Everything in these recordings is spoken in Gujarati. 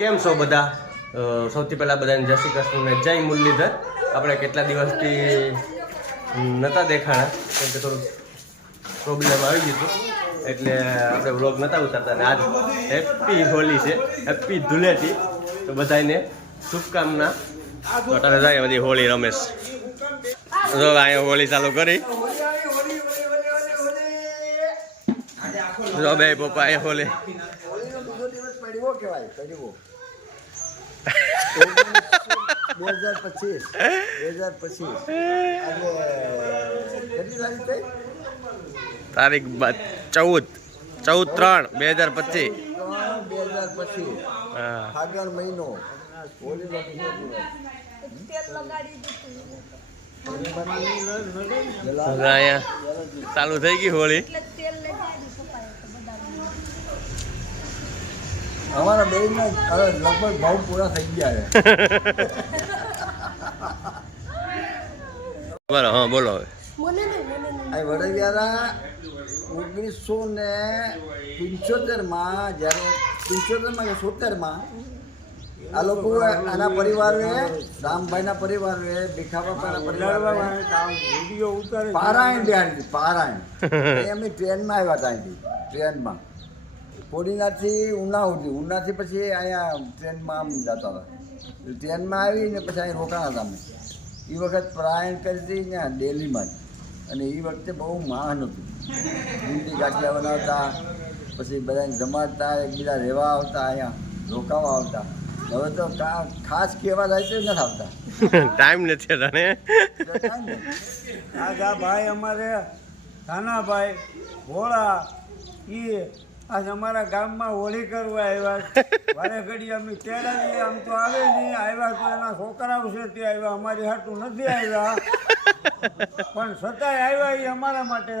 કેમ છો બધા? સૌથી પહેલાં બધાને જય શ્રી કૃષ્ણ ને જય મુરલીધર. આપણે કેટલા દિવસથી નહોતા દેખાણા કેમ કે થોડું પ્રોબ્લેમ આવી ગયું હતું એટલે આપણે વ્લોગ નહોતા ઉતારતા. અને આજ હેપી હોલી છે, હેપી ધૂળેટી. તો બધાને શુભકામના. અત્યારે જાય બધી હોળી રમેશ. જો અહીંયા હોળી ચાલુ કરી. જો બે પપ્પા અહીંયા હોળી 2025 તારીખ 14/3/2025 ફાગણ મહિનો અહીંયા ચાલુ થઈ ગઈ હોળી. અમારા બેનના લગભગ ભાવ પૂરા થઈ ગયા છે. બરાબર, હા બોલો હવે. આ વડોદરા 1975 જ્યારે 75 આ લોકો આના પરિવારે રામભાઈના પરિવારે ભીખાબાપાના પરિવારે પારાયણ બેહાડી પારાયણ અમે ટ્રેનમાં આવ્યા હતા અહીંથી ટ્રેનમાં કોડીનાથી ઉના સુધી ઉનાથી પછી અહીંયા ટ્રેનમાં આમ જતા હતા. ટ્રેનમાં આવીને પછી અહીં રોકાણા હતા અમે. એ વખત પારાયણ કરી હતી ને દિલ્હીમાં જ. અને એ વખતે બહુ મહાન હતું. ઊંધી ગાંઠિયા બનાવતા, પછી બધાને જમાડતા, એકબીજા રહેવા આવતા, અહીંયા રોકાવા આવતા. હવે તો ખાસ કહેવા જાય તો નથી આવતા. ટાઈમ નથી તને. આ ભાઈ અમારે નાનાભાઈ ભોળા એ આજ અમારા ગામમાં હોળી કરવા આવ્યા. વારે ઘડી અમે તેડાવીએ આમ તો આવે નહીં. આવ્યા તો એના છોકરાઓ છે તે આવ્યા, અમારી હાટું નથી આવ્યા. પણ છતાંય આવ્યા એ અમારા માટે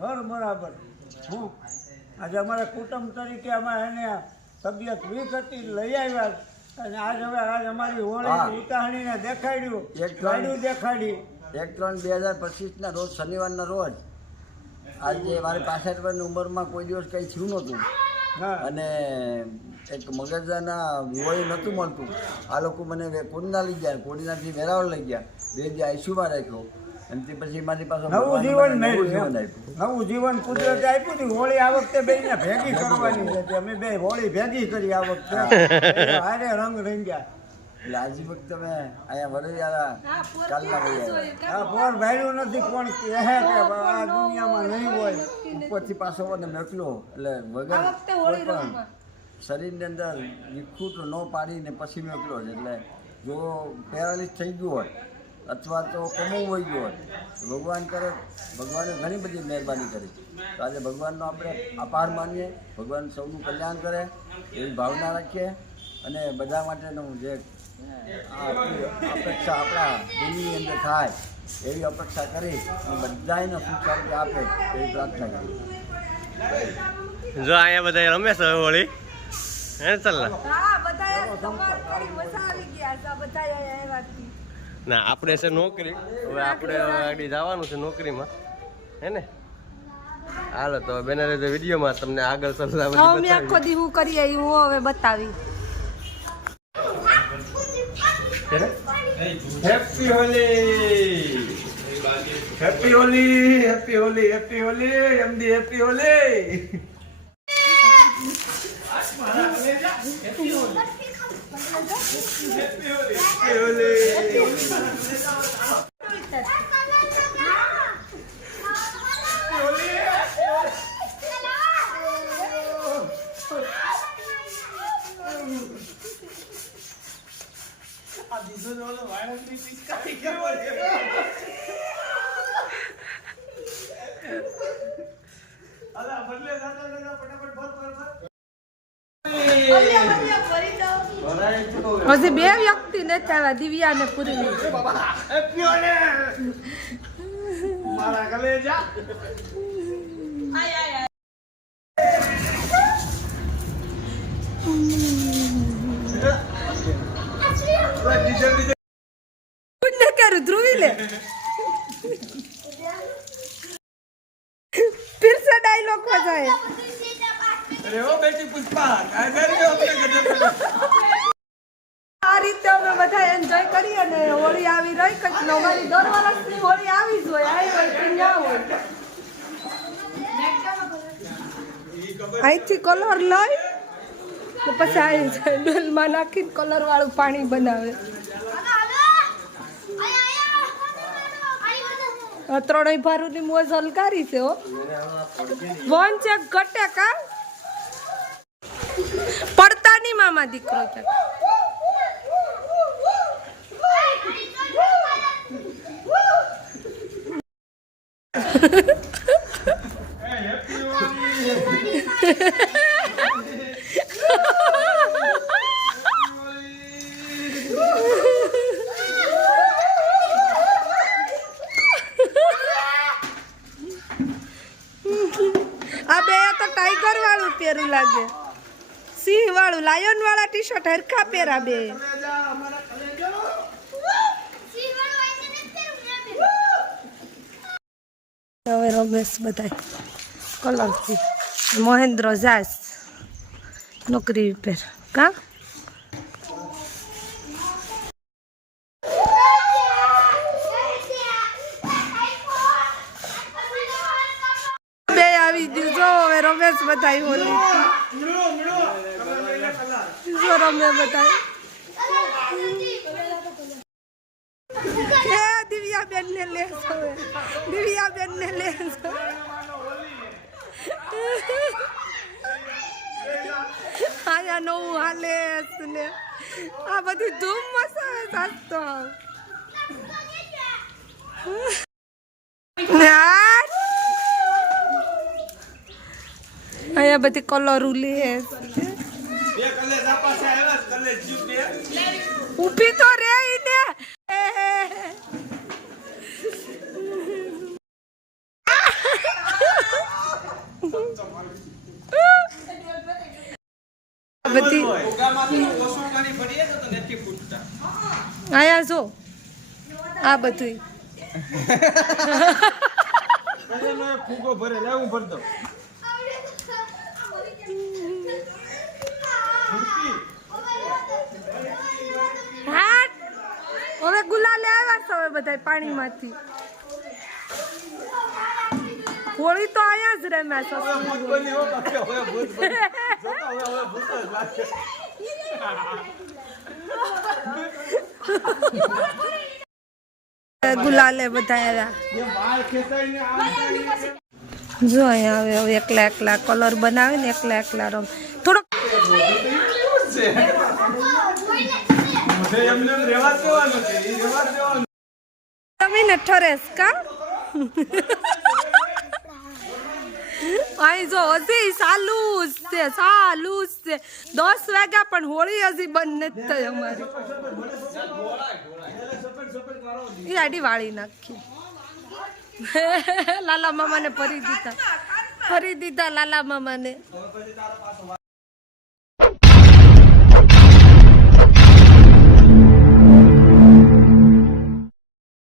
ઘર બરાબર. હું આજે અમારા કુટુંબ તરીકે અમારે એને તબિયત વીક હતી લઈ આવ્યા. અને આજ અમારી હોળી ઉતાહણીને દેખાડ્યું, દેખાડી. 1/3/2025 રોજ શનિવારના રોજ આજે મારી 65 વર્ષની ઉંમરમાં કોઈ દિવસ કંઈ થયું નહોતું. અને એક મગજાના હોળી નહોતું મળતું. આ લોકો મને કોડીના લઈ ગયા, કોડીનાથી વેરાવળ લઈ ગયા, 2 દી આઈસીયુમાં રાખ્યો. અને તે પછી મારી પાસે નવું જીવન કુદરતે આપ્યું હતું. હોળી આ વખતે બેને ભેગી કરવાની છે. અમે બે હોળી ભેગી કરી આ વખતે. હારે રંગ રંગ્યા. એટલે આજે વખતે અમે અહીંયા વડોદરા કાલના ભાઈ આ પોર ભાડ્યું નથી. કોણ કહે કે આ દુનિયામાં નહીં હોય. ઉપરથી પાછો મને મોકલો એટલે વગર કોઈ પણ શરીરની અંદર વિખૂટ ન પાડીને પછી મોકલો છે. એટલે જો પેરાલિસ થઈ ગયું હોય અથવા તો કમવું વહી ગયું હોય, ભગવાન કરે. ભગવાને ઘણી બધી મહેરબાની કરી. તો આજે ભગવાનનો આપણે આભાર માનીએ. ભગવાન સૌનું કલ્યાણ કરે એવી ભાવના રાખીએ. અને બધા માટેનું જે અપેક્ષા આપણા દિલની અંદર થાય એવી અપેક્ષા કરી અને બધાને સુખ શાંતિ આપે એવી પ્રાર્થના કરી. જો અહીંયા બધા રમે છે હોળી. હે ચાલ ના આપણે છે નોકરી. હવે આપણે આગળ જવાનું છે નોકરીમાં, હે ને? હાલો તો બેને વિડીયોમાં તમને આગળ સલાહ અમે આખો દી હું કરીએ હું હવે બતાવી. Happy Holi, happy Holi, happy Holi, happy Holi, MD happy Holi. હજી 2 વ્યક્તિ નથી આવ્યા, દિવ્યા ને પૂરી. મારા કલેજા ધ્રુવી લે फिर से डायलॉग बजाए। अरे ओ बेटी पुष्पा, क्या कर रही हो अपने गधे पे? કરીએ ને હોળી આવી રહી કે અમારી દર વર્ષની હોળી આવી જ હોય આવી હોય કે ના હોય અહીંથી કલર લઈ પછી આવી જાય ડોલમાં નાખીને કલર વાળું પાણી બનાવે ત્રણેય ભારુની મોજ હલકારી છે હો વન ચેક ઘટે કા પડતા ની મામા દીકરો છે આ બે તો ટાઈગર વાળું પહેરું લાગે સિંહ વાળું લાયન વાળા ટી શર્ટ હરખા પહેરા બે હવે રમેશ બધાય કલરથી મહેન્દ્ર જાસ નોકરી પર કા બે આવી ગયું જો હવે રમેશ બધાય હોલી જો રમે બધાય દિવ્યા બેન ને લે દિવ્યા બેન ને લે આયા નવું હાલે ને આ બધી ધૂમ મસાવે સાચતો અહીંયા બધી કલર લે ઊભી તો રે ને બધી આયા જો આ બધું ફૂગો ભરે લે હું ભરતો હવે ગુલાલે આવ્યા છે હવે બધા પાણીમાંથી હોળી તો અહીંયા જ રમ્યા છે ગુલાલે બધા આવ્યા જો અહીંયા હવે એકલા એકલા કલર બનાવે ને એકલા એકલા રમ થોડોક તમે ને ઠરેસ કા અહીં જો હજી ચાલુ જ છે 10 વાગ્યા પણ હોળી હજી બંધ નથી થઈ અમારી એ આડી વાળી નાખી લાલા મામાને ફરી દીધા લાલા મામાને